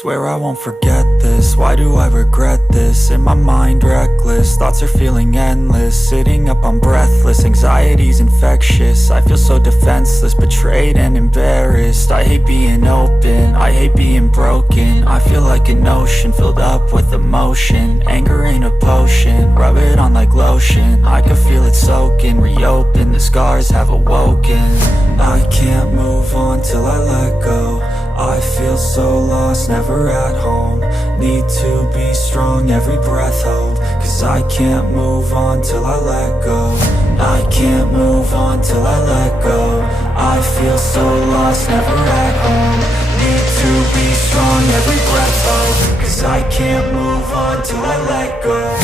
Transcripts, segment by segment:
Swear I won't forget this, why do I regret this? In my mind reckless, thoughts are feeling endless. Sitting up, I'm breathless, anxiety's infectious. I feel so defenseless, betrayed and embarrassed. I hate being open, I hate being broken. I feel like an ocean filled up with emotion. Anger ain't a potion, rub it on like lotion. I can feel it soaking, reopen, the scars have awoken. I can't move on till I let go. I feel so lost, never at home. Need to be strong, every breath hold. Cause I can't move on till I let go. I can't move on till I let go. I feel so lost, never at home. Need to be strong, every breath hold. Cause I can't move on till I let go.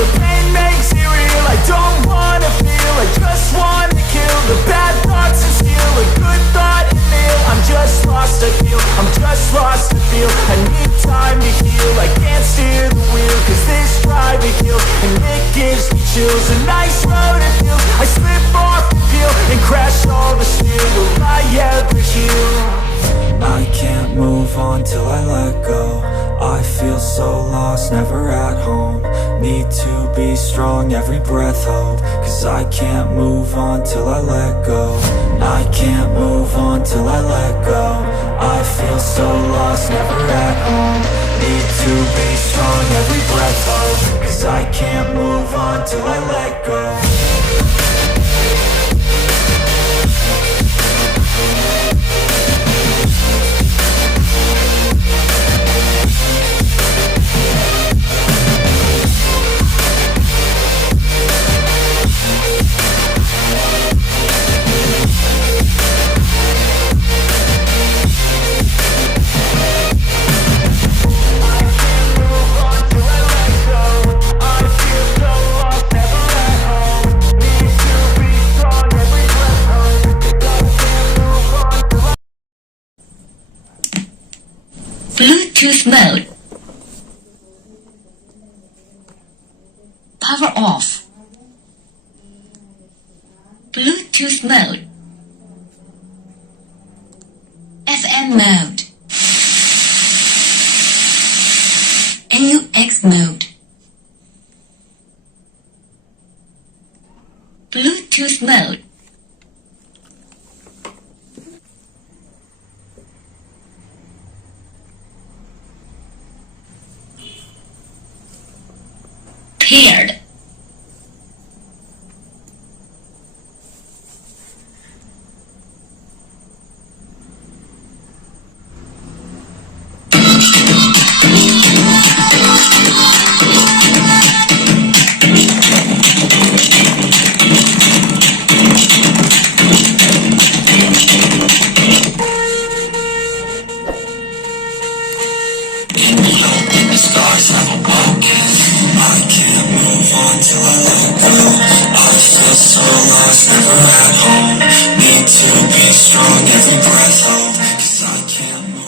The pain makes it real, I don't wanna feel, I just wanna kill the bad thoughts and steal a good thought and feel. I'm just lost, I feel, I'm just lost, I feel. I need time to heal, I can't steer the wheel. Cause this drive to kill, and it gives me chills. A nice road to feel, I slip off the peel and crash all the steel. Will I ever heal? I can't move on till I let go. I feel so lost, never at home. Need to be strong, every breath hold. Cause I can't move on till I let go. I can't move on till I let go. I feel so lost, never at home. Need to be strong, every breath hold. Cause I can't move on till I let go. Bluetooth mode. Power off. Bluetooth mode. FM mode. NUX mode. Bluetooth mode. Paired. Till I let go, I feel so lost, never at home. Need to be strong, every breath hold. Cause I can't move